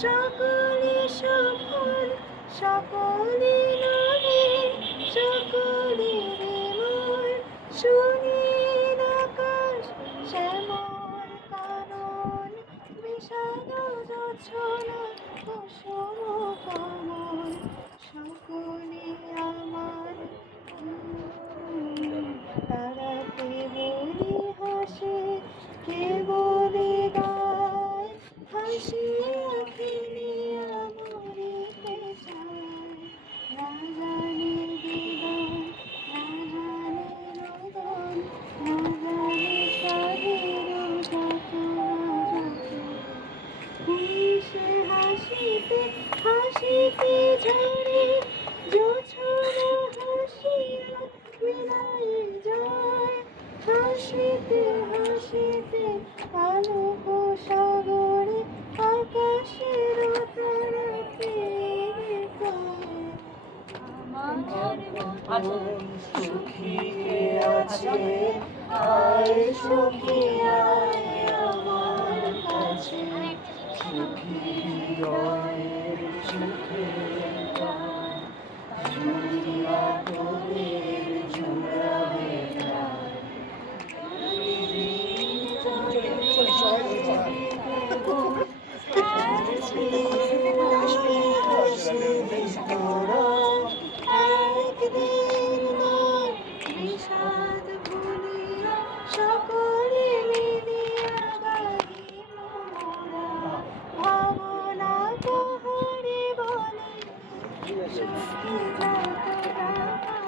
সকলে সফল সকলে নহে সকলে মন সুনীল আকাশ শ্যামল কানন বিষাদ জোছনা কুসুম কমল সকলে আমার তারা কেবলি হাসে কেবলি গায় হাসিয়া খেলিয়া মরিতে চায় না জানে বিদায় না জানে রোদন না জানে তাদের যত সে হাসিতে হাসিতে ঝরে জোছনা হাসিয়া মিলাই যায় হাসিতে হাসিতে আলোক সাগরে আকাশের তারাতে আমার সুখী কে আছে আয় সুখী আয় আমার কাছে সুখী হৃদয়ের সুখের গান জুড়িয়া তোদের জুড়াবে প্রাণ একদিন নয় বিষাদ ভুলিয়া সকলে মিলিয়া গাহিব মোরা ভাবনা পাহাড়ে বলে সুখী যত